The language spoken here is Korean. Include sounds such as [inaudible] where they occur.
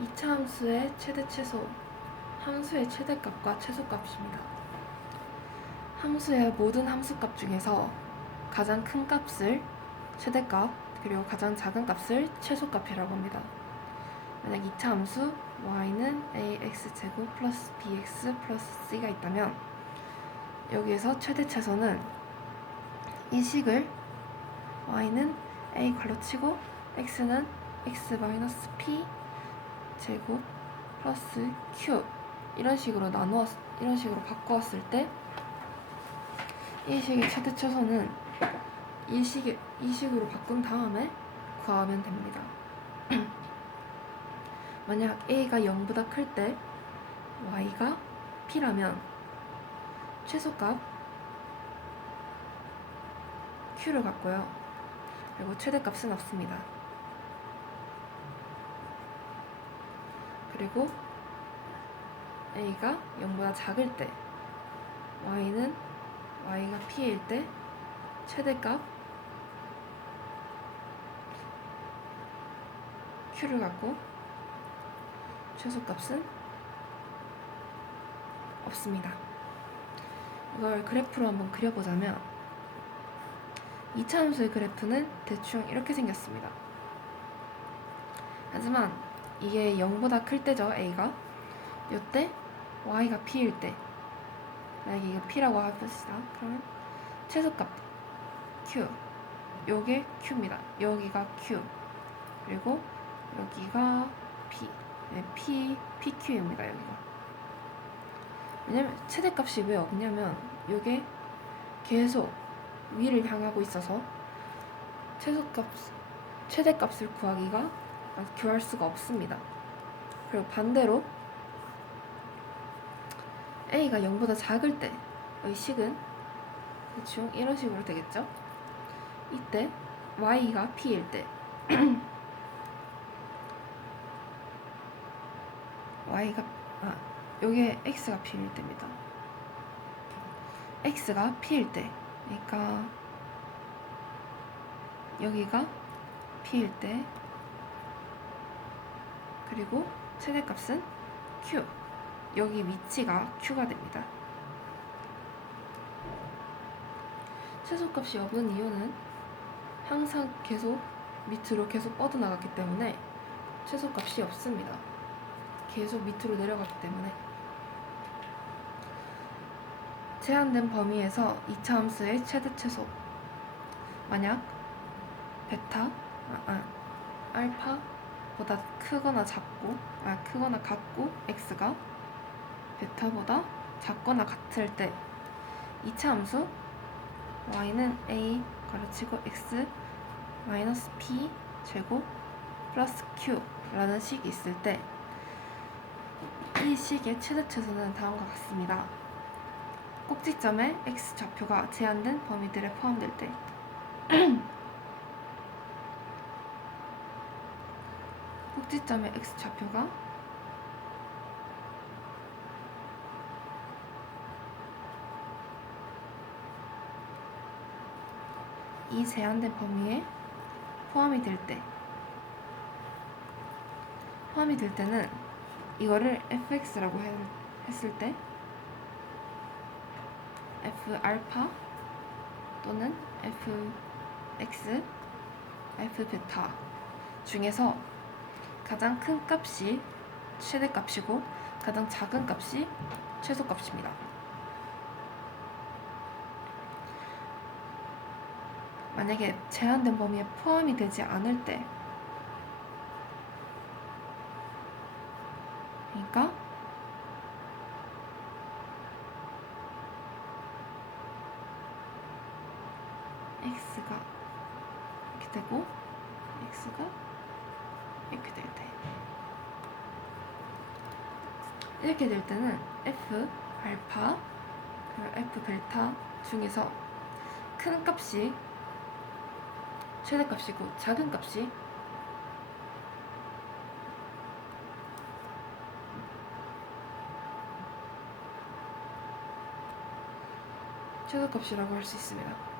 2차 함수의 최대 최소 함수의 최대값과 최소값입니다. 함수의 모든 함수값 중에서 가장 큰 값을 최대값 그리고 가장 작은 값을 최소값이라고 합니다. 만약 2차 함수 y는 ax제곱 플러스 bx 플러스 c가 있다면 여기에서 최대 최소는 이 식을 y는 a 걸러치고 x는 x 마이너스 p 제곱 플러스 q 이런 식으로 나누었 이런 식으로 바꾸었을 때 이 식의 최대 최소는 이 식이 이 식으로 바꾼 다음에 구하면 됩니다. [clears throat] 만약 a가 0보다 클 때 y가 p라면 최소값 q를 갖고요. 그리고 최대값은 없습니다. 그리고 a가 0보다 작을 때 y는 y가 p일 때 최대값 q를 갖고 최소값은 없습니다. 이걸 그래프로 한번 그려보자면 2차 함수의 그래프는 대충 이렇게 생겼습니다. 하지만 이게 0보다 클 때죠, a가. 이때 y가 p일 때 만약에 이게 p라고 해봅시다. 그러면 최소값 q 요게 q입니다. 여기가 q 그리고 여기가 p 네, p pq입니다. 여기가 왜냐면 최대값이 왜 없냐면 요게 계속 위를 향하고 있어서 최소값 최대값을 구하기가 아, 구할 수가 없습니다. 그리고 반대로 a가 0보다 작을 때의 식은 대충 이런 식으로 되겠죠. 이때 y가 p일 때 [clears throat] y가 아 요게 x가 p일 때입니다. x가 p일 때 그러니까 여기가 p일 때 그리고 최대값은 q 여기 위치가 q가 됩니다. 최소값이 없는 이유는 항상 계속 밑으로 계속 뻗어나갔기 때문에 최소값이 없습니다. 계속 밑으로 내려갔기 때문에 제한된 범위에서 2차 함수의 최대 최소 만약 베타 아, 아, 알파 보다 크거나 작고 아 크거나 같고 x가 베타보다 작거나 같을 때 2차 함수 y는 a 가르치고 x 마이너스 p 제곱 플러스 q 라는 식이 있을 때 이 식의 최대 최소는 다음과 같습니다. 꼭지점에 x 좌표가 제한된 범위들에 포함될 때 [clears throat] 꼭지점의 x 좌표가? 이 제한된 범위에 포함이 될 때 포함이 될 때는 이거를 fx라고 해- 했을 때 f 알파 또는 fx f 베타 중에서 가장 큰 값이 최대값이고 가장 작은 값이 최소값입니다. 만약에 제한된 범위에 포함이 되지 않을 때 그러니까 x가 이렇게 되고 x가 이렇게 될 때. 이렇게 될 때는 f 알파 f 벨타 중에서 큰 값이 최대 값이고 작은 값이 최소값이라고 할 수 있습니다.